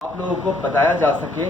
आप लोगों को बताया जा सके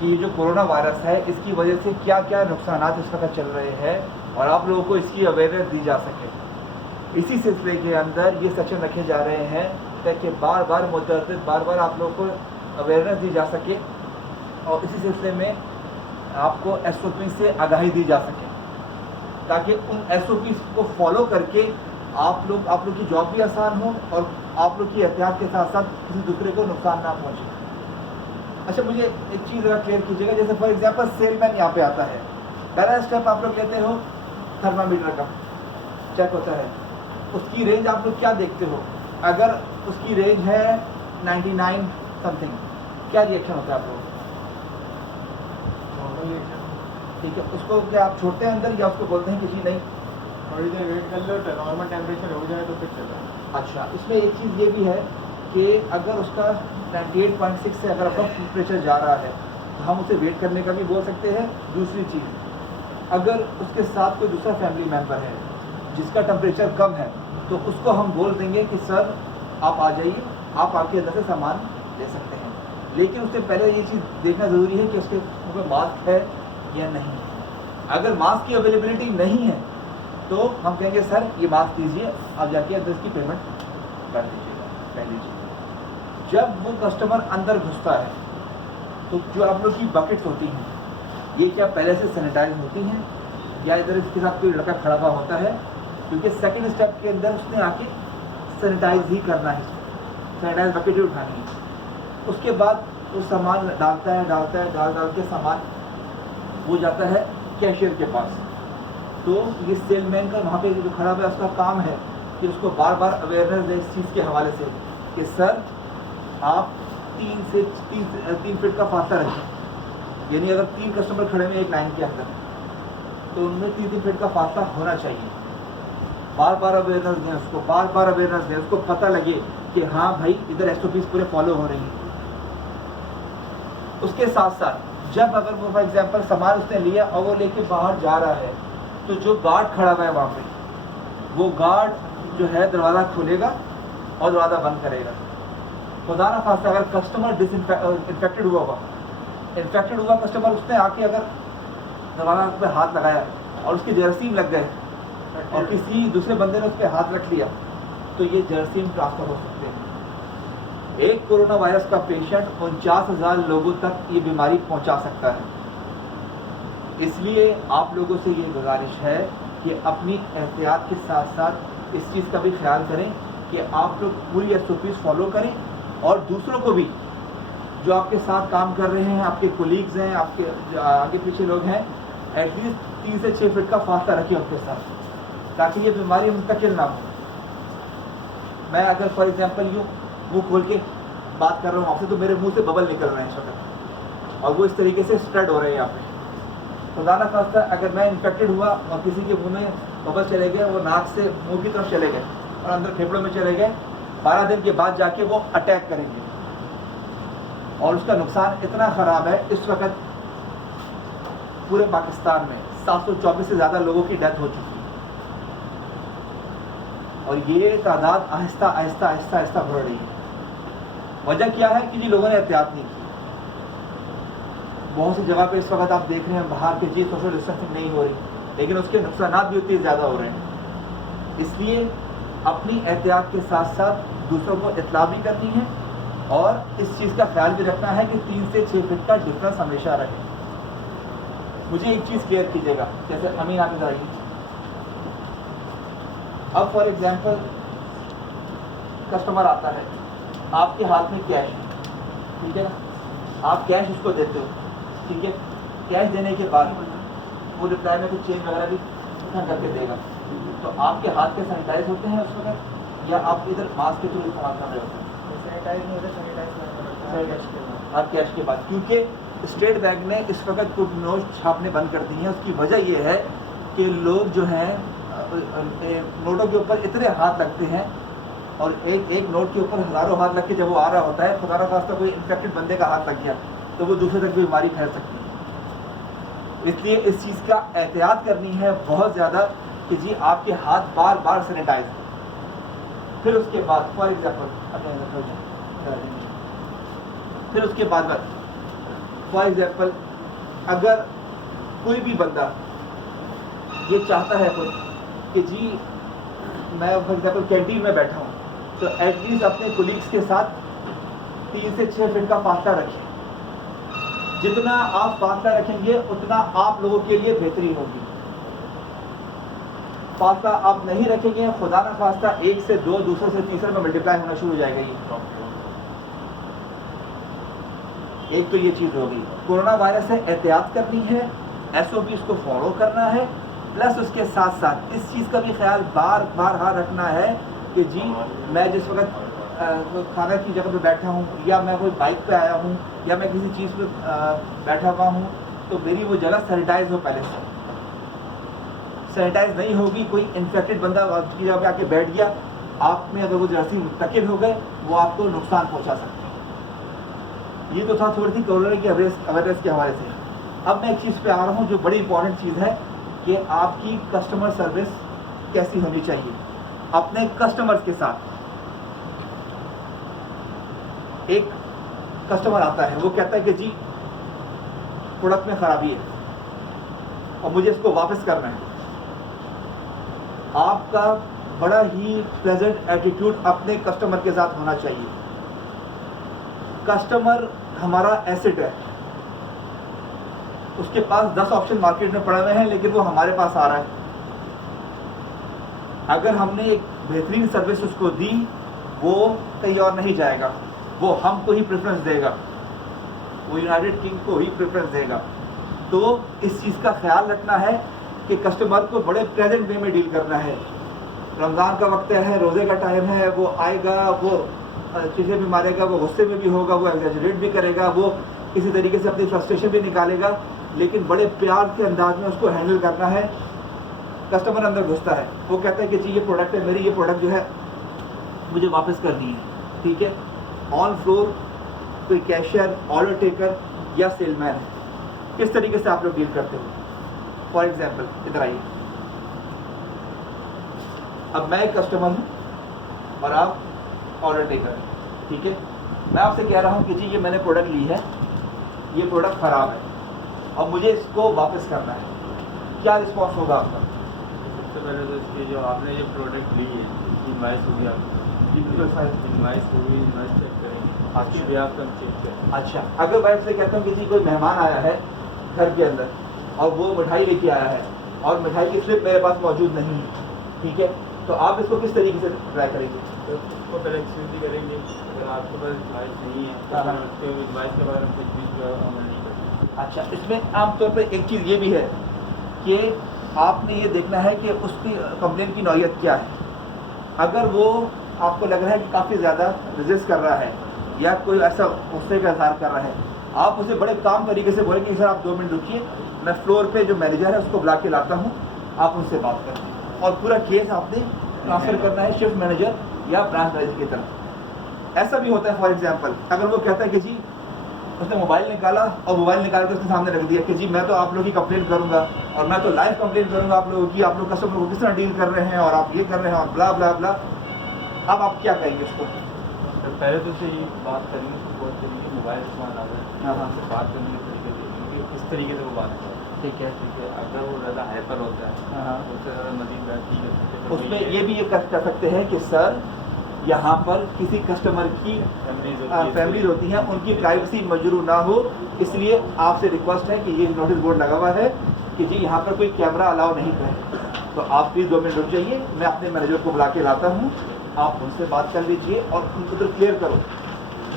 कि जो कोरोना वायरस है इसकी वजह से क्या क्या नुकसानात इस वक्त चल रहे हैं और आप लोगों को इसकी अवेयरनेस दी जा सके। इसी सिलसिले के अंदर ये सेक्शन रखे जा रहे हैं ताकि बार बार आप लोगों को अवेयरनेस दी जा सके और इसी सिलसिले में आपको SOP से आगाही दी जा सके ताकि उन SOP को फॉलो करके आप लोग की जॉब भी आसान हो और आप लोग की एहतियात के साथ साथ किसी दूसरे को नुकसान ना पहुँचे। अच्छा, मुझे एक चीज़ ज़रा क्लियर कीजिएगा, जैसे फॉर एग्जांपल सेलमैन यहाँ पे आता है, पहला स्टेप आप लोग लेते हो थर्मामीटर का चेक होता है, उसकी रेंज आप लोग क्या देखते हो? अगर उसकी रेंज है 99 समथिंग, क्या रिएक्शन होता है आप लोग? Normal reaction. ठीक है, उसको क्या आप छोड़ते हैं अंदर या उसको बोलते हैं कि जी नहीं थोड़ी देर वेट कर लो, नॉर्मल टेम्परेचर हो जाए तो फिर चलो। अच्छा, इसमें एक चीज़ ये भी है कि अगर उसका 98.6 से अगर अपना टेम्परेचर जा रहा है तो हम उसे वेट करने का भी बोल सकते हैं। दूसरी चीज़, अगर उसके साथ कोई दूसरा फैमिली मेम्बर है जिसका टेम्परेचर कम है तो उसको हम बोल देंगे कि सर आप आ जाइए, आप आके अंदर से सामान ले सकते हैं। लेकिन उससे पहले ये चीज़ देखना ज़रूरी है कि उसके मुँह पे मास्क है या नहीं। अगर मास्क की अवेलेबिलिटी नहीं है तो हम कहेंगे सर ये मास्क दीजिए, आप जाके अंदर इसकी पेमेंट कर दीजिएगा। पहली चीज़, जब वो कस्टमर अंदर घुसता है तो जो आप लोग की बकेट्स होती हैं ये क्या पहले से सैनिटाइज होती हैं या इधर इसके साथ कोई लड़का खड़ा हुआ होता है? क्योंकि सेकंड स्टेप के अंदर उसने आके सैनिटाइज ही करना है, सैनिटाइज बकेट ही उठानी है। उसके बाद वो सामान डालता है, डाल के सामान वो जाता है कैशियर के पास। तो ये सेलमैन का वहाँ पे जो खड़ा है उसका काम है कि उसको बार बार अवेयरनेस दे इस चीज़ के हवाले से कि सर आप 3 फीट का फासला रखें, यानी अगर 3 कस्टमर खड़े हैं एक लाइन के अंदर तो उनमें 3 फीट का फासला होना चाहिए। बार बार अवेयरनेस दें उसको, उसको पता लगे कि हाँ भाई इधर SOPs पूरे फॉलो हो रही हैं। उसके साथ साथ जब अगर वो फॉर एग्जाम्पल सामान उसने लिया और वो लेके बाहर जा रहा है तो जो गार्ड खड़ा हुआ है वहाँ पे, वो गार्ड जो है दरवाज़ा खोलेगा और दरवाज़ा बंद करेगा। खुदा ना खास्ता अगर कस्टमर इन्फेक्टेड हुआ कस्टमर, उसने आके अगर दरवाज़ा पे हाथ लगाया और उसके जरासीम लग गए और किसी दूसरे बंदे ने उस पर हाथ रख लिया तो ये जरासीम ट्रांसफ़र हो सकते हैं। एक कोरोना वायरस का पेशेंट 49,000 लोगों तक ये बीमारी पहुंचा सकता है। इसलिए आप लोगों से ये गुजारिश है कि अपनी एहतियात के साथ साथ इस चीज़ का भी ख्याल करें कि आप लोग पूरी SOPs फॉलो करें और दूसरों को भी जो आपके साथ काम कर रहे हैं, आपके कोलीग्स हैं, आपके आगे पीछे लोग हैं, एटलीस्ट 3 से 6 फीट का फासला रखें उनके साथ ताकि ये बीमारी मुंतकिल ना हो। मैं अगर फॉर एग्जांपल यूँ मुँह खोल के बात कर रहा हूँ आपसे तो मेरे मुंह से बबल निकल रहे हैं इस वक्त और वो इस तरीके से स्प्रेड हो रहे हैं यहाँ पे। खुदा ना खास्ता अगर मैं इन्फेक्टेड हुआ और किसी के मुंह में बबल चले गए, वो नाक से मुंह की तरफ चले गए और अंदर फेफड़ों में चले गए, 12 दिन के बाद जाके वो अटैक करेंगे और उसका नुकसान इतना ख़राब है। इस वक्त पूरे पाकिस्तान में 724 से ज़्यादा लोगों की डेथ हो चुकी है और ये तादाद आहिस्ता बढ़ रही है। वजह क्या है कि जी लोगों ने एहतियात नहीं की। बहुत सी जगह पे इस वक्त आप देख रहे हैं बाहर के जी सोशल डिस्टेंसिंग नहीं हो रही, लेकिन उसके नुकसान भी उतने ज़्यादा हो रहे हैं। इसलिए अपनी एहतियात के साथ साथ दूसरों को इत्तला भी करनी है और इस चीज़ का ख्याल भी रखना है कि 3 से 6 फीट का डिफरेंस हमेशा रहे। मुझे एक चीज़ क्लियर कीजिएगा, जैसे अमीन आप इधर आइए। अब फॉर एग्जांपल कस्टमर आता है, आपके हाथ में कैश है, ठीक है ना, आप कैश उसको देते हो, ठीक है। कैश देने के बाद वो रिप्लाई में कुछ चेंज वगैरह भी करके देगा, तो आपके हाथ के सैनिटाइज होते हैं उस वक्त या आप इधर मास्क के थ्रू इस्तेमाल कर रहे होते हैं? सैनिटाइज नहीं होता, सैनिटाइज हर कैश के बाद, क्योंकि स्टेट बैंक ने इस वक्त कुछ नोट छापने बंद कर दिए हैं। उसकी वजह यह है कि लोग जो हैं नोटों के ऊपर इतने हाथ लगते हैं और एक नोट के ऊपर हज़ारों हाथ लग के जब वो आ रहा होता है, खुदा ना खास्ता कोई इन्फेक्टेड बंदे का हाथ लग गया तो वो दूसरे तक भी बीमारी फैल सकती है। इसलिए इस चीज़ का एहतियात करनी है बहुत ज़्यादा कि जी आपके हाथ बार बार सैनिटाइज हो। फिर उसके बाद फॉर एग्जाम्पल फिर उसके बाद फॉर एग्जाम्पल अगर कोई भी बंदा ये चाहता है कोई कि जी मैं फॉर एग्जाम्पल कैंटीन में बैठा हूँ, तो एटलीस्ट अपने कोलीग्स के साथ 3 से 6 फीट का फासला रखें। जितना आप फासला रखेंगे उतना आप लोगों के लिए बेहतरी होगी। फासला आप नहीं रखेंगे, खुदा ना फासला 1 से 2 दूसरे से तीसरे में मल्टीप्लाई होना शुरू हो जाएगा। ये एक तो ये चीज़ हो गई। कोरोना वायरस से एहतियात करनी है, SOPs को फॉलो करना है, प्लस उसके साथ साथ इस चीज़ का भी ख्याल बार बार रखना है कि जी मैं जिस वक्त खाना की जगह पे बैठा हूँ, या मैं कोई बाइक पे आया हूँ, या मैं किसी चीज़ पे बैठा हुआ हूँ, तो मेरी वो जगह सैनिटाइज हो पहले से। सैनिटाइज नहीं होगी, कोई इन्फेक्टेड बंदा की जगह पे आके बैठ गया, आप में अगर वो जरासीम मुंतकिल हो गए, वो आपको नुकसान पहुँचा सकते हैं। ये तो था थोड़ी सी कोरोना की अवेयरनेस के हवाले से। अब मैं एक चीज़ पे आ रहा हूँ जो बड़ी इंपॉर्टेंट चीज़ है कि आपकी कस्टमर सर्विस कैसी होनी चाहिए अपने कस्टमर्स के साथ। एक कस्टमर आता है, वो कहता है कि जी प्रोडक्ट में ख़राबी है और मुझे इसको वापस करना है। आपका बड़ा ही प्लेजेंट एटीट्यूड अपने कस्टमर के साथ होना चाहिए। कस्टमर हमारा एसेट है, उसके पास 10 ऑप्शन मार्केट में पड़े हुए हैं, लेकिन वो हमारे पास आ रहा है। अगर हमने एक बेहतरीन सर्विस उसको दी, वो कहीं और नहीं जाएगा, वो हमको ही प्रेफरेंस देगा, वो यूनाइटेड किंग को ही प्रेफरेंस देगा। तो इस चीज़ का ख्याल रखना है कि कस्टमर को बड़े प्रेजेंट वे में डील करना है। रमज़ान का वक्त है, रोज़े का टाइम है, वो आएगा, वो चीज़ें भी मारेगा, वो गुस्से में भी होगा, वो एग्जैजरेट भी करेगा, वो किसी तरीके से अपनी फ्रस्ट्रेशन भी निकालेगा, लेकिन बड़े प्यार के अंदाज में उसको हैंडल करना है। कस्टमर अंदर घुसता है, वो कहता है कि जी ये प्रोडक्ट है मेरी, ये प्रोडक्ट जो है मुझे वापस करनी है, ठीक है। ऑन फ्लोर कोई कैशियर, ऑर्डर टेकर या सेलमैन है, किस तरीके से आप लोग डील करते हो? फॉर एग्जाम्पल इधर आइए, अब मैं एक कस्टमर हूँ और आप ऑर्डर टेकर हैं, ठीक है। मैं आपसे कह रहा हूँ कि जी ये मैंने प्रोडक्ट ली है, ये प्रोडक्ट ख़राब है और मुझे इसको वापस करना है, क्या रिस्पॉन्स होगा आपका? सबसे पहले तो इसकी जो आपने ये प्रोडक्ट ली है, इनवाइस होगी आपकी, जी बिल्कुल सर, इनवाइस होगी, इनवाइस चेक करेंगे, अच्छा भी आप कम चेक करें। अच्छा, अगर मैं आपसे कहता हूँ कि जी कोई मेहमान आया है घर के अंदर और वो मिठाई लेके आया है और मिठाई की स्लिप मेरे पास मौजूद नहीं है, ठीक है, तो आप इसको किस तरीके से ट्राई करेंगे? तो उसको पहले एक्सक्यूज करेंगे, अगर आपके पास इनवाइस नहीं है तो हाँ। उसके इनवाइस के बारे में कुछ भी अमल नहीं करेंगे। अच्छा, इसमें आमतौर पर एक चीज़ ये भी है कि आपने ये देखना है कि उसकी कंप्लेन की नौयत क्या है। अगर वो आपको लग रहा है कि काफ़ी ज़्यादा रेजिस्ट कर रहा है या कोई ऐसा गुस्से का इज़हार कर रहा है, आप उसे बड़े काम तरीके से बोलेंगे कि सर आप 2 मिनट रुकिए, मैं फ्लोर पे जो मैनेजर है उसको बुला के लाता हूँ, आप उनसे बात करें, और पूरा केस आपने ट्रांसफ़र करना है शिफ्ट मैनेजर या ब्रांच मैनेजर की तरफ। ऐसा भी होता है फॉर एग्जांपल, अगर वो कहता है कि जी उसने मोबाइल निकाला और मोबाइल निकाल के उसके सामने रख दिया कि जी मैं तो आप लोगों की कंप्लेंट करूँगा और मैं तो लाइव कंप्लेंट करूँगा आप लोगों की, आप लोग कस्टमर को किस तरह डील कर रहे हैं और आप ये कर रहे हैं और ब्ला ब्ला ब्ला। अब आप क्या कहेंगे इसको? तो पहले तो उससे ये बात करेंगे, उसको बहुत तरीके मोबाइल इस्तेमाल आ रहा है, हाँ। उससे बात करने के तरीके देखेंगे किस तरीके से वो बात करे, ठीक है, ठीक है। अगर वो ज़्यादा हाइपर होता है हाँ, तो उससे ज़्यादा मजीद बात नहीं कर सकते। उसमें ये भी ये कर सकते हैं कि सर यहाँ पर किसी कस्टमर की फैमिलीज होती हैं, उनकी प्राइवेसी मजरूह ना हो, इसलिए आपसे रिक्वेस्ट है कि ये नोटिस बोर्ड लगा हुआ है कि जी यहाँ पर कोई कैमरा अलाउ नहीं है, तो आप प्लीज़ 2 मिनट रुक जाइए, मैं अपने मैनेजर को बुला के लाता हूँ, आप उनसे बात कर लीजिए और उनको तो क्लियर करो।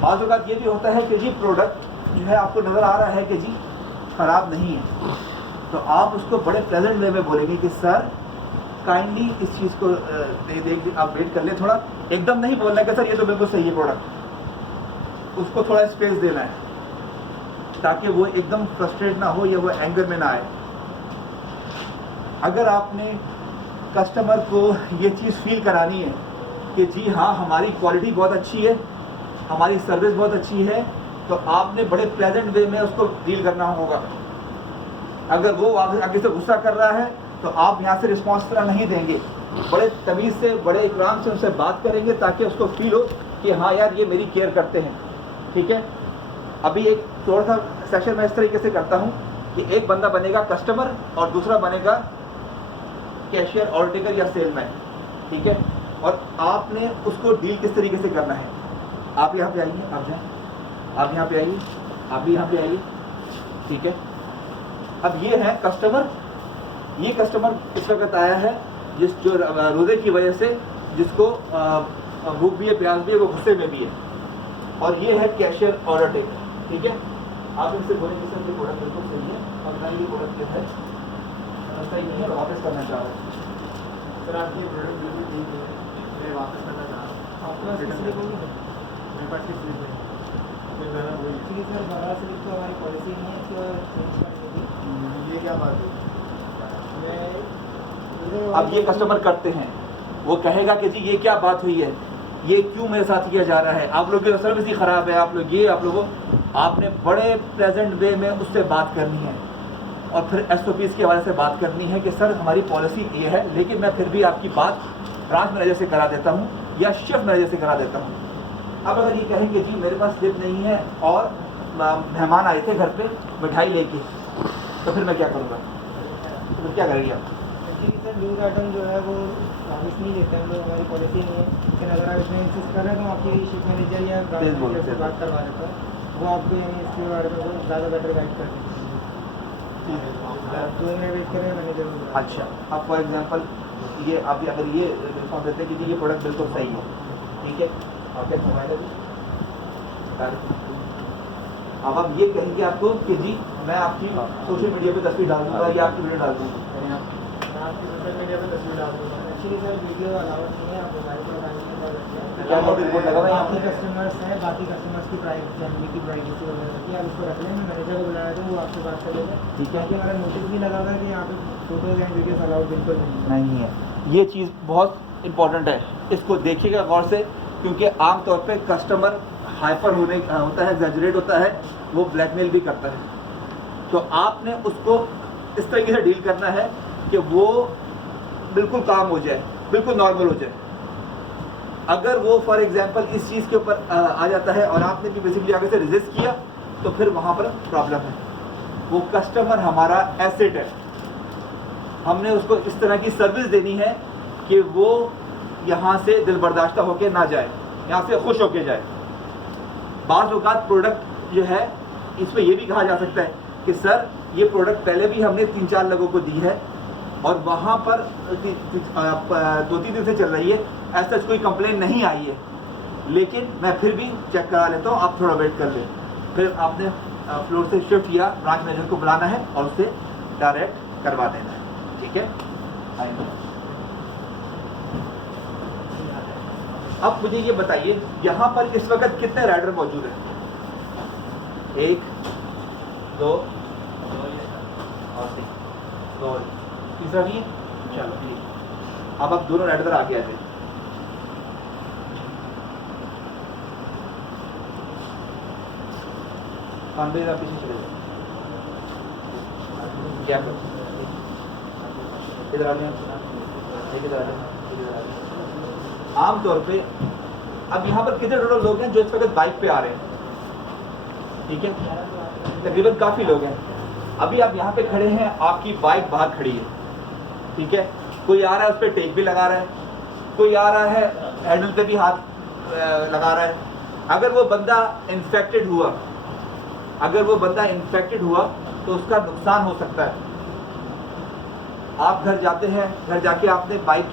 बाज़ औक़ात ये भी होता है कि जी प्रोडक्ट जो है आपको नज़र आ रहा है कि जी ख़राब नहीं है, तो आप उसको बड़े प्लेजेंट वे में बोलेंगे कि सर काइंडली इस चीज़ को देख आप वेट कर ले थोड़ा, एकदम नहीं बोलना है कि सर ये तो बिल्कुल सही है प्रोडक्ट, उसको थोड़ा स्पेस देना है ताकि वो एकदम फ्रस्ट्रेट ना हो या वो एंगर में ना आए। अगर आपने कस्टमर को ये चीज़ फील करानी है कि जी हाँ हमारी क्वालिटी बहुत अच्छी है, हमारी सर्विस बहुत अच्छी है, तो आपने बड़े प्लेजेंट वे में उसको डील करना होगा। अगर वो आगे से गुस्सा कर रहा है तो आप यहाँ से रिस्पॉन्स तरह नहीं देंगे, बड़े तमीज़ से बड़े इकराम से उनसे बात करेंगे ताकि उसको फील हो कि हाँ यार ये मेरी केयर करते हैं, ठीक है। अभी एक थोड़ा सा सेशन मैं इस तरीके से करता हूँ कि एक बंदा बनेगा कस्टमर और दूसरा बनेगा कैशियर, ऑर्डर टेकर या सेलमैन, ठीक है। और आपने उसको डील किस तरीके से करना है। आप यहाँ पे आइए, आप जाएँ, आप यहाँ पे आइए, आप भी यहाँ पे आइए, ठीक है। अब ये है कस्टमर, ये कस्टमर इस वक्त आया है जिस जो रोज़े की वजह से जिसको भूख भी है, प्यास भी है, वो गुस्से में भी है। और ये है कैशियर, ऑर्डर टेकर, ठीक है। आप इनसे बोलेंगे सर ये प्रोडक्ट बिल्कुल सही है और बताइए प्रोडक्ट जो है सही नहीं है, वापस करना चाह रहा हूँ। सर आपकी प्रोडक्ट बिल्कुल ठीक है, मैं वापस करना चाह रहा हूँ। आपके पास किसी को मेरे पास किस स्लिप है, मैं घर वही। ठीक है सर, बड़ा स्लिप तो हमारी पॉलिसी नहीं है कि चेंज करने की। ये क्या बात है? अब ये कस्टमर करते हैं, वो कहेगा कि जी ये क्या बात हुई है, ये क्यों मेरे साथ किया जा रहा है, आप लोग की सर्विस ही ख़राब है, आप लोग ये, आप लोगों, आपने बड़े प्रेजेंट वे में उससे बात करनी है और फिर SOPs के हवाले से बात करनी है कि सर हमारी पॉलिसी ये है, लेकिन मैं फिर भी आपकी बात ब्रांच मैनेजर से करा देता हूँ या शिफ्ट मैनेजर से करा देता हूँ। अब अगर ये कहें कि जी मेरे पास स्लिप नहीं है और मेहमान आए थे घर पे मिठाई लेके, तो फिर मैं क्या करूँगा, तो फिर क्या करेंगे आप? एक्चुअली सर लूज आइटम जो है वो वापस नहीं देते हम लोग, हमारी पॉलिसी नहीं है। लेकिन अगर आप इसमें इंसिस्ट कर रहे हैं तो आपकी शिफ्ट मैनेजर या ब्रांच मैनेजर से बात करवा देता है, वो आपको यानी इसके बारे में बहुत ज़्यादा बेटर गाइड कर देंगे। आप जो इन्हें वेट करें मैनेजर। अच्छा, अब फॉर एग्जांपल ये आप अगर ये रिस्पॉन्स देते हैं कि जी ये प्रोडक्ट बिल्कुल सही है, ठीक है, आप क्या मोबाइल अब आप ये कहेंगे आपको कि जी मैं आपकी सोशल मीडिया पे तस्वीर डाल दूँगा या आपकी वीडियो डाल दूँगा, आपकी सोशल मीडिया पे तस्वीर डाल दूँगा। एक्चुअली सर वीडियो अलाउड नहीं है, आप मोबाइल पर डालने क्या नोटिस बोर्ड लगा हुआ है यहाँ बाकी पे? कस्टमर्स हैं, बाकी कस्टमर्स की फैमिली की प्राइवेसी वगैरह रहती है, आप इसको रख लें, मैं मैनेजर को बुलाया था, वो आपसे बात कर लेगा। ठीक है। बाकी हमारा नोटिस भी लगा हुआ है कि यहाँ पे फोटोज एंड वीडियोस अलाउड बिल्कुल नहीं है। ये चीज़ बहुत इम्पॉर्टेंट है, इसको देखिएगा गौर से, क्योंकि आमतौर पे कस्टमर हाइपर होता है, एग्जैजरेट होता है, वो ब्लैकमेल भी करता है। तो आपने उसको इस तरीके से डील करना है कि वो बिल्कुल काम हो जाए, बिल्कुल नॉर्मल हो जाए। अगर वो फॉर एग्जांपल इस चीज़ के ऊपर आ जाता है और आपने भी बेसिकली आगे से रेजिस्ट किया, तो फिर वहाँ पर प्रॉब्लम है। वो कस्टमर हमारा एसेट है, हमने उसको इस तरह की सर्विस देनी है कि वो यहाँ से दिल बर्दाश्ता होके ना जाए, यहाँ से खुश होके जाए। बाज़ औक़ात प्रोडक्ट जो है इसमें ये भी कहा जा सकता है कि सर ये प्रोडक्ट पहले भी हमने 3-4 लोगों को दी है और वहाँ पर 2-3 दिन से चल रही है, ऐसा कोई कंप्लेन नहीं आई है, लेकिन मैं फिर भी चेक करा लेता हूँ, आप थोड़ा वेट कर लें। फिर आपने फ्लोर से शिफ्ट किया, ब्रांच मैनेजर को बुलाना है और उससे डायरेक्ट करवा देना है, ठीक है। अब मुझे ये बताइए यहाँ पर इस वक्त कितने राइडर मौजूद हैं? 1 2 और 2, तीसरा नहीं है, चलो ठीक। अब आप दोनों राइडर आगे आ जाए। कानबे आप पीछे चले जाए, क्या करो इधर आ जाए, इधर आ जाए। आमतौर पे अब यहाँ पर कितने टोटल लोग हैं जो इस वक्त बाइक पे आ रहे हैं? ठीक है, तकरीबन काफ़ी लोग हैं। अभी आप यहाँ पे खड़े हैं, आपकी बाइक बाहर खड़ी है, ठीक है। कोई आ रहा है उस पर टेक भी लगा रहा है, कोई आ रहा है हैंडल पे भी हाथ लगा रहा है। अगर वो बंदा इन्फेक्टेड हुआ, तो उसका नुकसान हो सकता है। आप घर जाते हैं, घर जाके आपने बाइक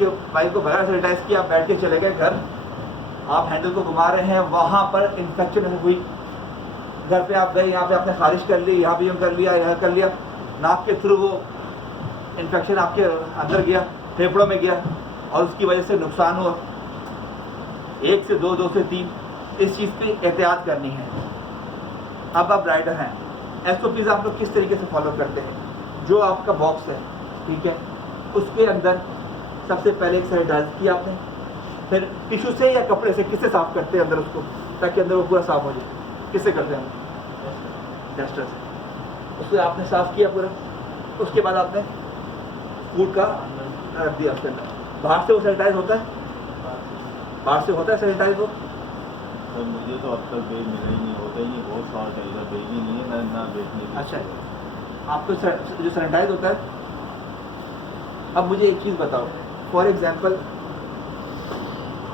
को बगैर सैनिटाइज किया, आप बैठ के चले गए घर, आप हैंडल को घुमा रहे हैं, वहाँ पर इन्फेक्शन हुई। घर पे आप गए, यहाँ पे आपने खारिश कर ली, यहाँ भी कर लिया, यहाँ कर लिया, नाक के थ्रू वो इन्फेक्शन आपके अंदर गया, फेफड़ों में गया और उसकी वजह से नुकसान हुआ। 1 से 2, 2 से 3, इस चीज़ पे एहतियात करनी है। अब आप राइडर हैं, SOPs आप लोग किस तरीके से फॉलो करते हैं? जो आपका बॉक्स है, ठीक है, उसके अंदर सबसे पहले एक सैनिटाइज किया आपने, फिर टिश्यू से या कपड़े से, किससे साफ़ करते हैं अंदर उसको, ताकि अंदर वो पूरा साफ़ हो जाए? किससे करते हैं? डस्टर से। उसको आपने साफ़ किया पूरा, उसके बाद आपने फूड का रख दिया उसके अंदर। बाहर से वो सैनिटाइज होता है? बाहर से होता है सैनिटाइज वो? तो मुझे तो अब तक मिला ही नहीं, हो कहीं बहुत शॉर्ट है, इधर भेजनी नहीं है ना बेचने की। अच्छा, आपको जो सैनिटाइज होता है, अब मुझे एक चीज़ बताओ, फॉर एग्जांपल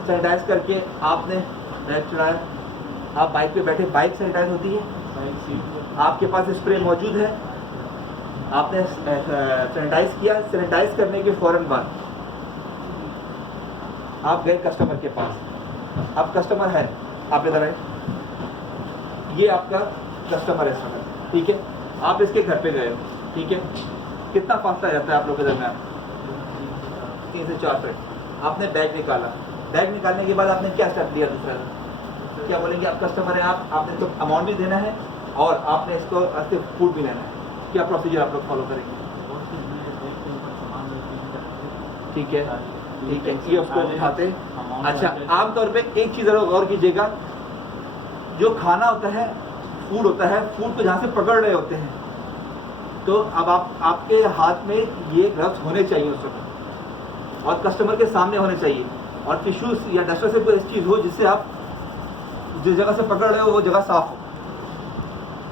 सैनिटाइज करके आपने बाइक चलाया, आप बाइक पे बैठे, बाइक सैनिटाइज होती है, बाइक सीट में आपके पास स्प्रे मौजूद है, आपने सैनिटाइज किया, सैनिटाइज करने के फ़ौरन बाद आप गए कस्टमर के पास, अब कस्टमर है, आप इधर आए, ये आपका कस्टमर है समय, ठीक है, आप इसके घर पे गए हो, ठीक है, कितना फासला रहता है आप लोग के दरमियान? 3 से 4 फीट। आपने बैग निकाला, बैग निकालने के बाद आपने क्या स्टेप लिया दूसरा? क्या बोलेंगे, आप कस्टमर है, आपने इसको अमाउंट भी देना है और आपने इसको फूड भी लेना है, क्या प्रोसीजर आप लोग फॉलो करेंगे? ठीक है, ठीक है, ये उसको उठाते। अच्छा, आमतौर पे एक चीज़ जरूर गौर कीजिएगा, जो खाना होता है, फूड होता है, फूड को जहाँ से पकड़ रहे होते हैं, तो अब आपके हाथ में ये ग्लव्स होने चाहिए उस वक्त, और कस्टमर के सामने होने चाहिए, और टिश्यूज या डस्टर से कोई ऐसी चीज़ हो जिससे आप जिस जगह से पकड़ रहे हो वो जगह साफ हो।